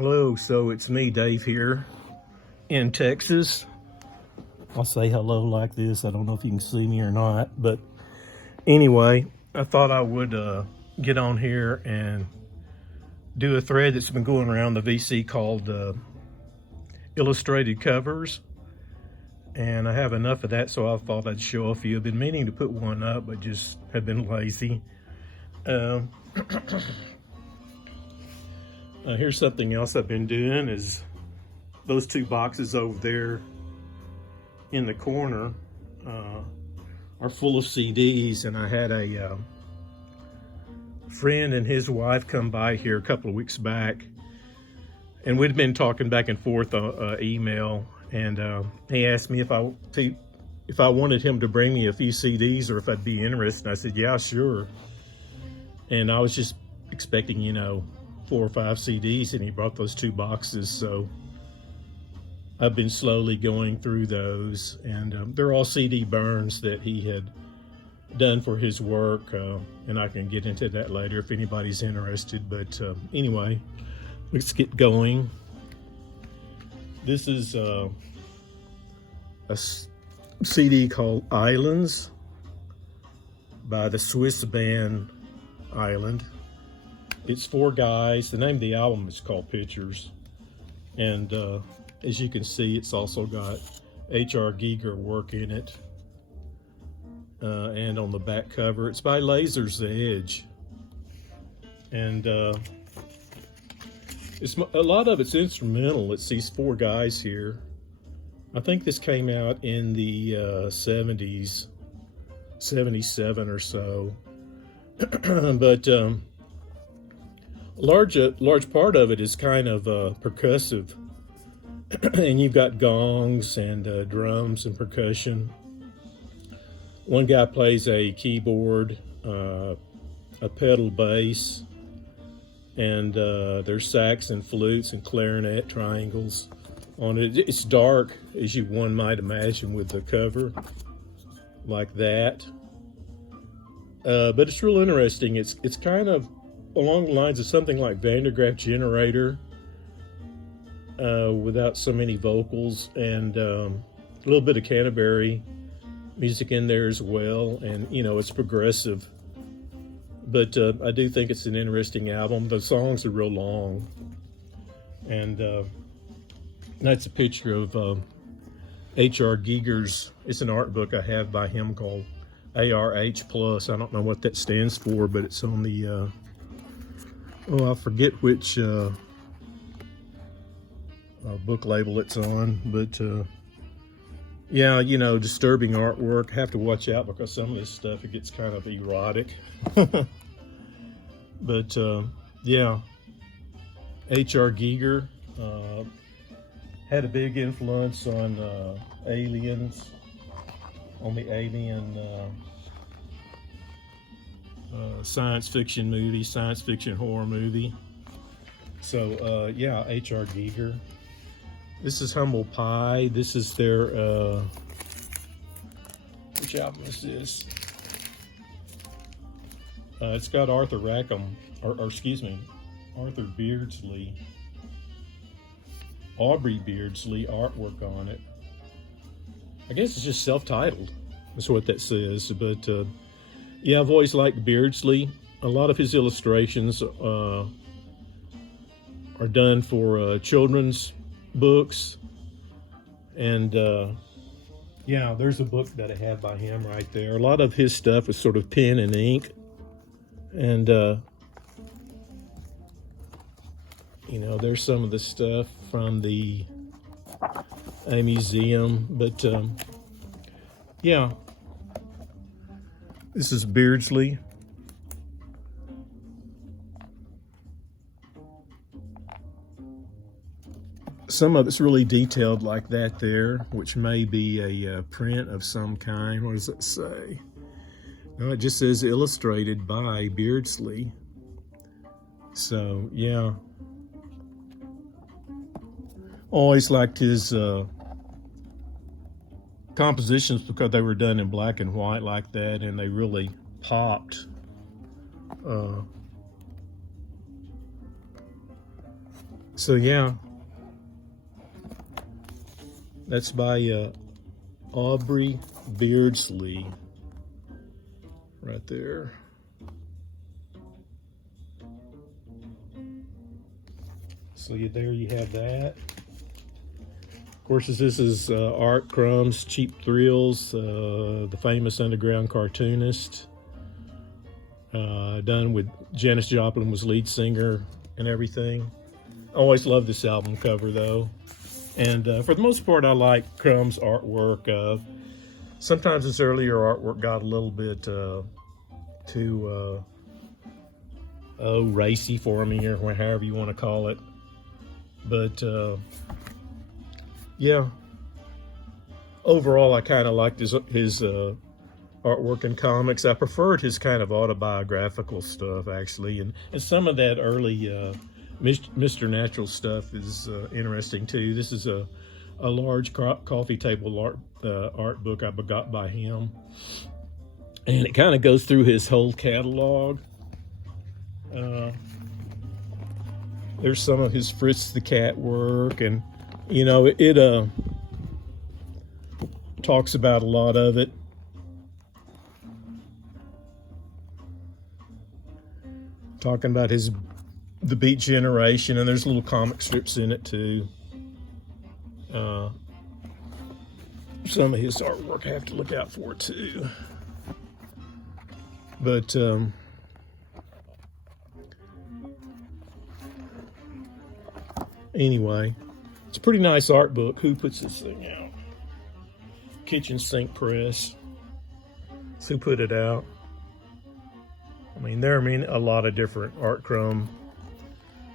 Hello, so it's me, Dave, here in Texas. I'll say hello like this. I don't know if you can see me or not, but anyway, I thought I would get on here and do a thread that's been going around the VC called illustrated covers. And I have enough of that, so I thought I'd show a few. I've been meaning to put one up, but just have been lazy. Here's something else I've been doing is those two boxes over there in the corner are full of CDs, and I had a friend and his wife come by here a couple of weeks back, and we'd been talking back and forth on email, and he asked me if I wanted him to bring me a few CDs or if I'd be interested. And I said, yeah, sure. And I was just expecting, 4 or 5 CDs, and he brought those 2 boxes. So I've been slowly going through those, and they're all CD burns that he had done for his work, and I can get into that later if anybody's interested. But anyway, let's get going. This is a CD called Islands by the Swiss band Island. It's 4 guys. The name of the album is called Pictures, and as you can see, it's also got H.R. Giger work in it, and on the back cover it's by Laser's Edge, and it's a lot of it's instrumental. It's these 4 guys here. I think this came out in the 70s, 77 or so. But large part of it is kind of percussive, and you've got gongs and drums and percussion. One guy plays a keyboard, a pedal bass, and there's sax and flutes and clarinet triangles on it. It's dark, as one might imagine, with the cover like that. But it's real interesting. It's kind of along the lines of something like Van der Graaf Generator, without so many vocals, and a little bit of Canterbury music in there as well. And it's progressive, but I do think it's an interesting album. The songs are real long, and that's a picture of H.R. Giger's. It's an art book I have by him called ARH Plus. I don't know what that stands for, but it's on the I forget which book label it's on, but yeah, disturbing artwork. Have to watch out because some of this stuff, it gets kind of erotic. But yeah, H.R. Giger had a big influence on Aliens, on the Alien science fiction movie, science fiction horror movie. So yeah, H.R. Giger. This is Humble Pie. This is their which album is this? It's got Arthur Rackham, or excuse me, Arthur Beardsley, Aubrey Beardsley artwork on it. I guess it's just self-titled. That's what that says. But yeah, I've always liked Beardsley. A lot of his illustrations are done for children's books. And yeah, there's a book that I have by him right there. A lot of his stuff is sort of pen and ink. And there's some of the stuff from a museum. But yeah, this is Beardsley. Some of it's really detailed like that there, which may be a print of some kind. What does it say? No, it just says illustrated by Beardsley. So yeah, always liked his compositions because they were done in black and white like that, and they really popped. So yeah, that's by Aubrey Beardsley right there. So there you have that. Of course, this is Art Crumb's Cheap Thrills, the famous underground cartoonist. Done with Janis Joplin was lead singer and everything. Always loved this album cover though. And for the most part, I like Crumb's artwork. Sometimes his earlier artwork got a little bit too racy for me, or however you want to call it. But yeah, overall, I kind of liked his artwork and comics. I preferred his kind of autobiographical stuff, actually, and some of that early Mr. Natural stuff is interesting too. This is a large coffee table art book I got by him, and it kind of goes through his whole catalog. There's some of his Fritz the Cat work, and you know, it talks about a lot of it. Talking about the Beat Generation, and there's little comic strips in it too. Some of his artwork I have to look out for too. But anyway, it's a pretty nice art book. Who puts this thing out? Kitchen Sink Press. That's who put it out. I mean, there are a lot of different Art Crumb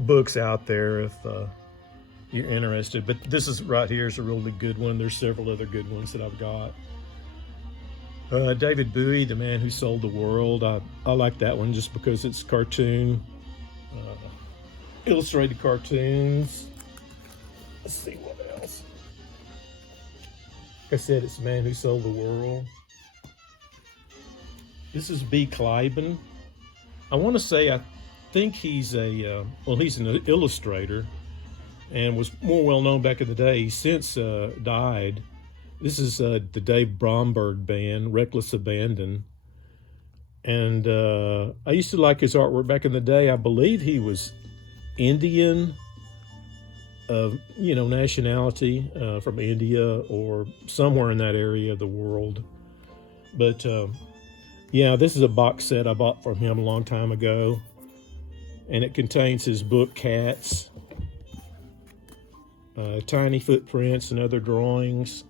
books out there if you're interested. But this is right here is a really good one. There's several other good ones that I've got. David Bowie, The Man Who Sold the World. I like that one just because it's cartoon, illustrated cartoons. Let's see what else. Like I said, it's The Man Who Sold the World. This is B. Kliban. I want to say I think he's he's an illustrator and was more well known back in the day. He's since died. This is the Dave Bromberg band, Reckless Abandon. And I used to like his artwork back in the day. I believe he was Indian, nationality, from India or somewhere in that area of the world. But yeah, this is a box set I bought from him a long time ago, and it contains his book Cats, tiny footprints and other drawings.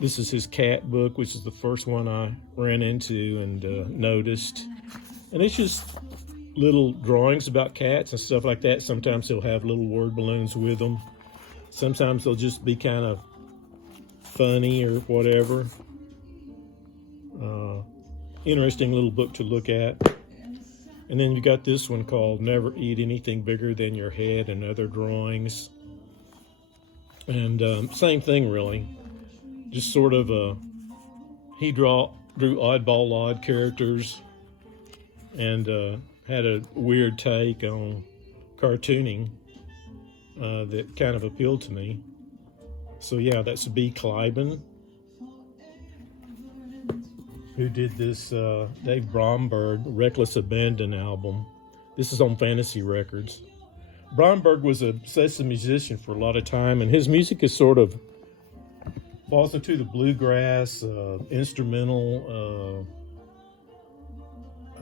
This is his cat book, which is the first one I ran into and noticed. And it's just little drawings about cats and stuff like that. Sometimes he'll have little word balloons with them. Sometimes they'll just be kind of funny or whatever. Interesting little book to look at. And then you got this one called Never Eat Anything Bigger Than Your Head and Other Drawings. And same thing really. Just sort of he drew oddball odd characters and had a weird take on cartooning that kind of appealed to me. So yeah, that's B. Kliban, who did this Dave Bromberg Reckless Abandon album. This is on Fantasy Records. Bromberg was a session musician for a lot of time, and his music is sort of falls into the bluegrass, instrumental,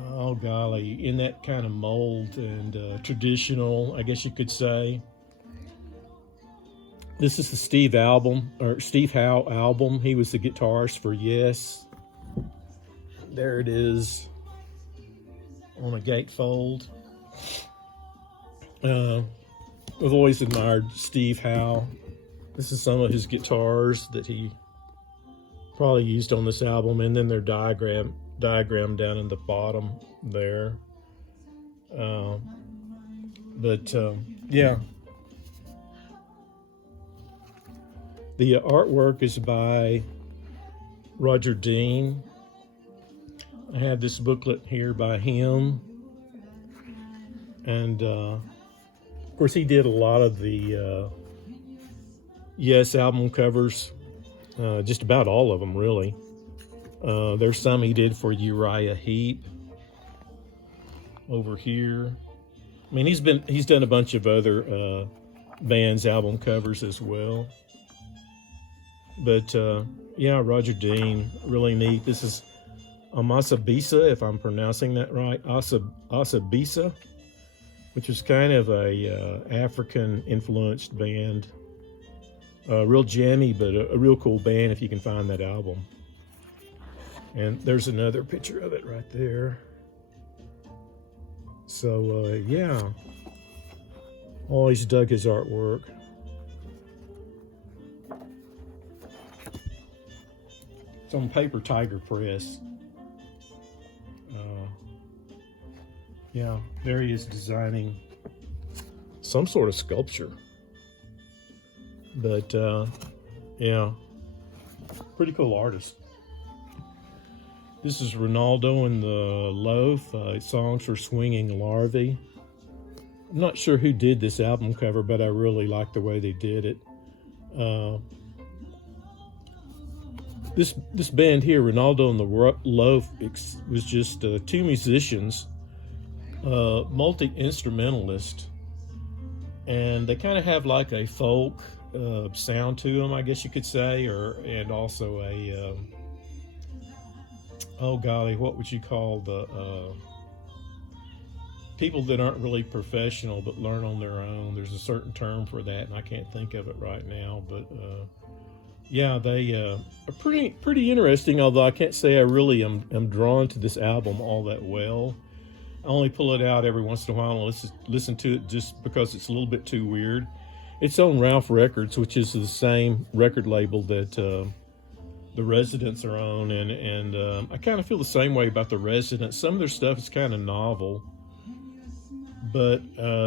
oh golly, in that kind of mold, and traditional, I guess you could say. This is the Steve Howe album. He was the guitarist for Yes. There it is on a gatefold. I've always admired Steve Howe. This is some of his guitars that he probably used on this album, and then their diagram down in the bottom there. Yeah. The artwork is by Roger Dean. I have this booklet here by him, and Of course, he did a lot of the Yes album covers, just about all of them, really. There's some he did for Uriah Heep over here. I mean, he's done a bunch of other bands' album covers as well. But yeah, Roger Dean, really neat. This is Amasabisa, if I'm pronouncing that right. Asabisa, which is kind of a African-influenced band. Real jammy, but a real cool band if you can find that album. And there's another picture of it right there. So yeah, always dug his artwork. It's on Paper Tiger Press. Yeah, there he is designing some sort of sculpture. But yeah, pretty cool artist. This is Ronaldo and the Loaf, Songs for Swinging Larvae. I'm not sure who did this album cover, but I really like the way they did it. This band here, Ronaldo and the Loaf, was just two musicians, multi-instrumentalist, and they kind of have like a folk sound to them, I guess you could say, and also a oh golly, what would you call the people that aren't really professional but learn on their own? There's a certain term for that, and I can't think of it right now. But yeah, they are pretty interesting. Although I can't say I really am drawn to this album all that well. I only pull it out every once in a while and listen to it just because it's a little bit too weird. It's on Ralph Records, which is the same record label that the Residents are on, and I kind of feel the same way about the Residents. Some of their stuff is kind of novel, but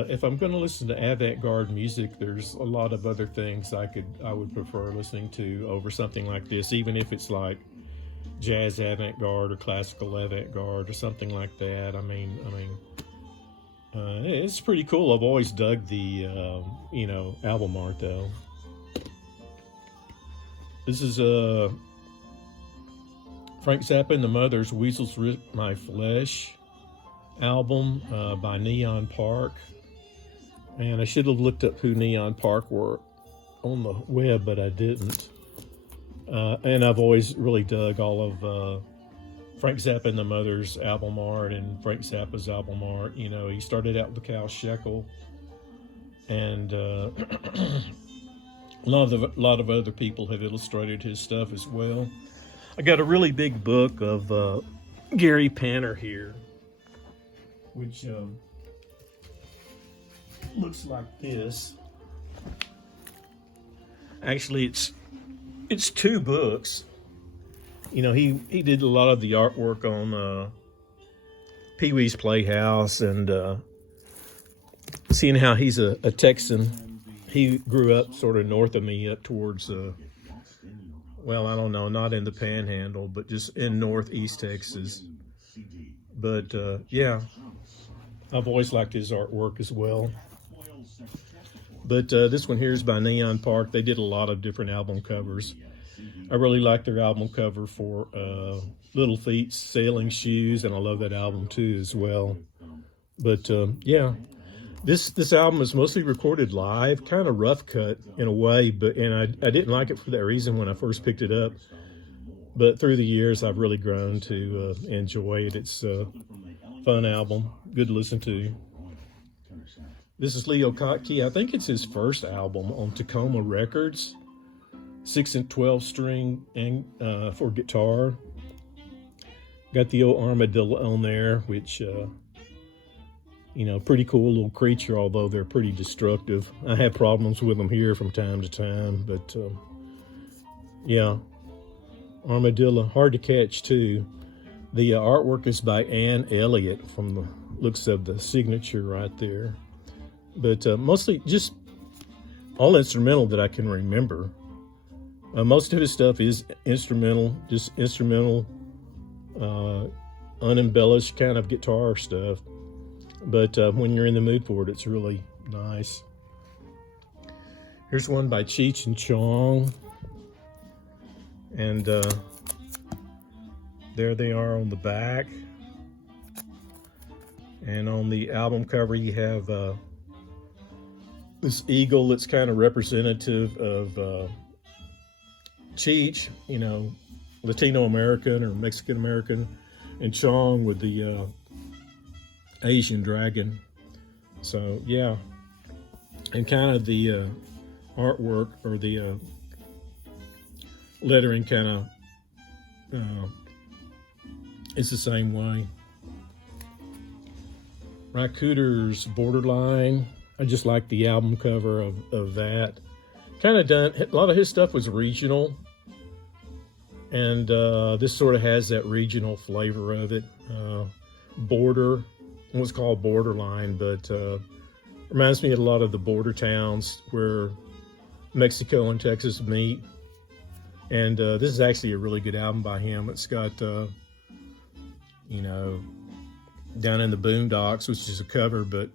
if I'm going to listen to avant-garde music, there's a lot of other things I would prefer listening to over something like this, even if it's like jazz avant-garde or classical avant-garde or something like that. I mean, it's pretty cool. I've always dug the album art though. This is Frank Zappa and the Mothers' Weasels Rip My Flesh album by Neon Park. And I should have looked up who Neon Park were on the web, but I didn't. And I've always really dug all of Frank Zappa and the Mothers' album art and Frank Zappa's album art. You know, he started out with Cal Shekel, and a lot of other people have illustrated his stuff as well. I got a really big book of Gary Panter here, which looks like this. Actually, it's two books. You know, he did a lot of the artwork on Pee-wee's Playhouse, and seeing how he's a Texan, he grew up sort of north of me, up towards well, I don't know, not in the Panhandle, but just in northeast Texas. But yeah, I've always liked his artwork as well. But this one here is by Neon Park. They did a lot of different album covers. I really like their album cover for Little Feat's Sailing Shoes, and I love that album too as well. But yeah, this album is mostly recorded live, kind of rough cut in a way, and I didn't like it for that reason when I first picked it up. But through the years, I've really grown to enjoy it. It's a fun album, good to listen to. This is Leo Kottke. I think it's his first album on Tacoma Records. 6 and 12 string and for guitar. Got the old armadillo on there, which pretty cool little creature, although they're pretty destructive. I have problems with them here from time to time, but yeah, armadillo, hard to catch too. The artwork is by Ann Elliott, from the looks of the signature right there. But mostly just all instrumental that I can remember. Most of his stuff is instrumental, just instrumental, unembellished kind of guitar stuff. But when you're in the mood for it, it's really Nice. Here's one by Cheech and Chong. And there they are on the back. And on the album cover, you have this eagle that's kind of representative of Cheech, you know, Latino American or Mexican American, and Chong with the Asian dragon. So yeah, and kind of the artwork or the lettering kind of it's the same way. Rycooter's Borderline. I just like the album cover of that. Kind of done, a lot of his stuff was regional, and this sort of has that regional flavor of it. Border, it was called Borderline, but reminds me of a lot of the border towns where Mexico and Texas meet. And this is actually a really good album by him. It's got, you know, Down in the Boondocks, which is a cover, but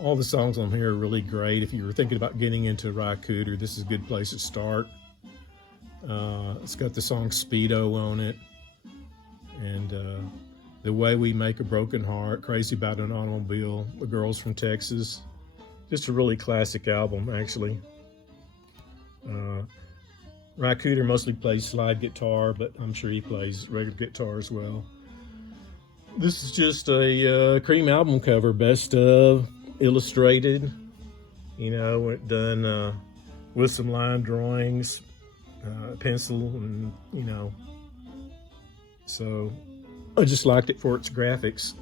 all the songs on here are really great. If you were thinking about getting into Rycooter, this is a good place to start. It's got the song Speedo on it, and The Way We Make a Broken Heart, Crazy About an Automobile, The Girls from Texas. Just a really classic album, actually. Rycooter mostly plays slide guitar, but I'm sure he plays regular guitar as well. This is just a Cream album cover, best of, illustrated, you know, done with some line drawings, pencil, and, you know. So I just liked it for its graphics.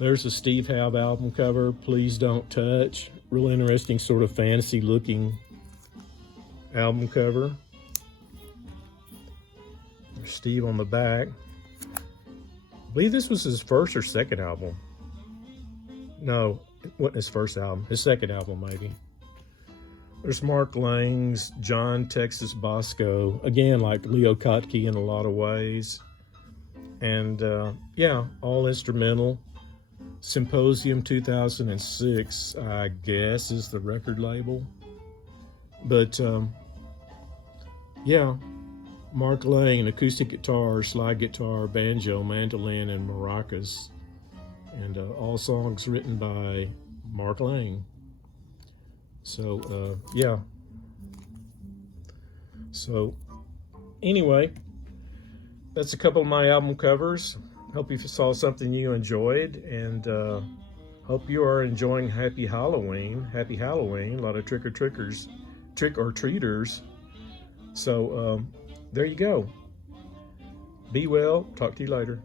There's a Steve Howe album cover, Please Don't Touch. Real interesting, sort of fantasy looking album cover. There's Steve on the back. I believe this was his first or second album. No, it wasn't his first album. His second album, maybe. There's Mark Lang's John Texas Bosco. Again, like Leo Kottke in a lot of ways. And yeah, all instrumental. Symposium 2006, I guess, is the record label. But yeah, Mark Lang, acoustic guitar, slide guitar, banjo, mandolin, and maracas. And all songs written by Mark Lang. So, yeah. So, anyway, that's a couple of my album covers. Hope you saw something you enjoyed, and hope you are enjoying Happy Halloween. Happy Halloween. A lot of trick-or-treaters. So, there you go. Be well. Talk to you later.